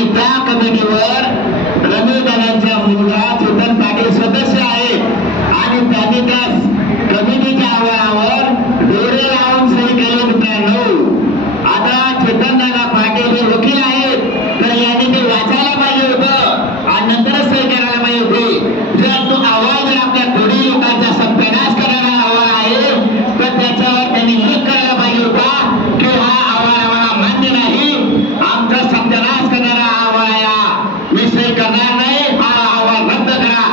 आणि त्या कमिटीवर रमेशदादांचा मुलगा चेतन पाटील सदस्य आहेत आणि त्यांनी त्या कमिटीच्या अहवालावर डोळे लावून सही केले. मित्रांनो, आता चेतनदादा पाटील हे वकील आहेत, तर यांनी ते वाचायला पाहिजे होतं आणि नंतरच सही करायला पाहिजे होती. जर तो अहवाल जर आपल्या थोडी लोकांचा सत्यानाश करणारा अहवाल आहे तर त्याच्यावर त्यांनी लिख करायला पाहिजे होता की हा अहवाल आम्हाला मान्य नाही, आमचा सत्यानाश करणारा अहवाल आहे, मी सही करणार नाही, हा अहवाल रद्द करा.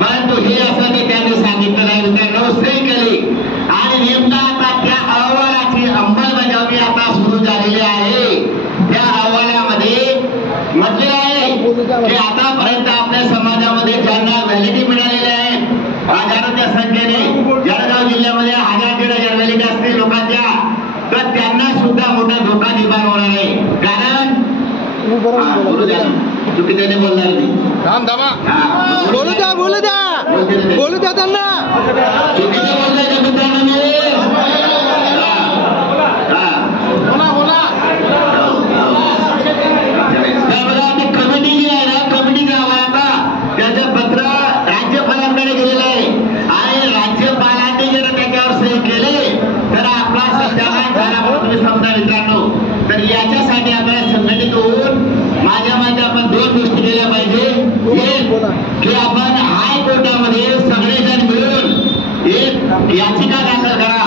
परंतु हे असं ते त्यांनी सांगितलं नाही. मित्रांनो, सही केली आणि नेमका आता त्या अहवालाची अंमलबजावणी आता सुरू झालेली आहे. त्या अहवालामध्ये म्हटले आहे की आतापर्यंत आपल्या समाजामध्ये ज्यांना व्हॅलिडी मिळालेली आहे हजारोच्या संख्येने, जळगाव जिल्ह्यामध्ये 1000-1500 व्हॅलिडी असतील लोकांच्या, तर त्यांना सुद्धा मोठा धोका निर्माण होणार आहे. कारण चुकीच्याने बोलणार नाही, बोलू द्या बोलू द्या त्यांना. चुकीचं बोलणार मित्रांनो. कमिटी जी आहे ना, कमिटी आता त्याचं पत्र राज्यपालांकडे गेलेलं आहे आणि राज्यपालांनी जर त्याच्यावर सही केले तर आपला सत्यानाश झाला म्हणून तुम्ही समजा. मित्रांनो, तर याच्यासाठी आपल्याला संघटित होऊन माझ्या मते आपण 2 गोष्टी केल्या पाहिजे. एक की आपण हायकोर्टामध्ये सगळेजण मिळून एक याचिका दाखल करा.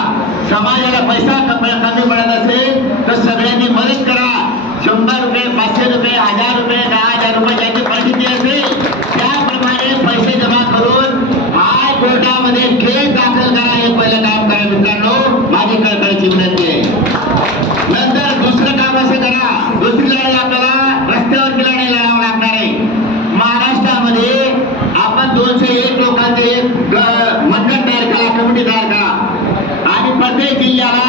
समाजाला पैसा कमी पडत असेल तर सगळ्यांनी मदत करा. 100 रुपये, 500 रुपये, 1000 रुपये, 10,000 रुपये ज्याची परिस्थिती असेल त्याप्रमाणे पैसे जमा करून हायकोर्टामध्ये केस दाखल करा. हे पहिलं काम करा. मित्रांनो, माझी कळकळीची विनंती आहे. नंतर दुसरं काम असं करा, दुसरी लढाई आपल्याला रस्त्यावरची लढाई लढावं लागणार आहे. महाराष्ट्रामध्ये आपण 201 लोकांचे एक मंडळ तयार करा, कमिटी तयार करा आणि प्रत्येक जिल्ह्याला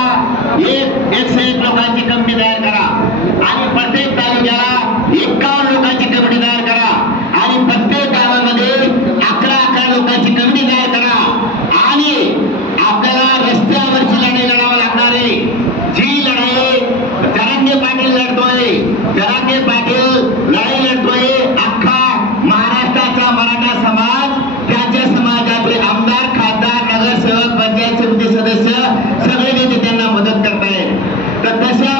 101 लोकांची कमिटी तयार करा आणि प्रत्येक तालुक्याला 51 लोकांची कमिटी तयार करा आणि प्रत्येक गावामध्ये 11 लोकांची कमिटी तयार करा आणि आपल्याला रस्त्यावरची लढाई लढावं लागणार आहे. जी लढाई जरांगे पाटील लढतोय, जरांगे पाटील लढाई लढतोय, अख्खा महाराष्ट्राचा मराठा समाज, त्यांच्या समाजाचे आमदार, खासदार, नगरसेवक, पंचायत समिती सदस्य सगळे नेते त्यांना मदत करतायत. तर तशा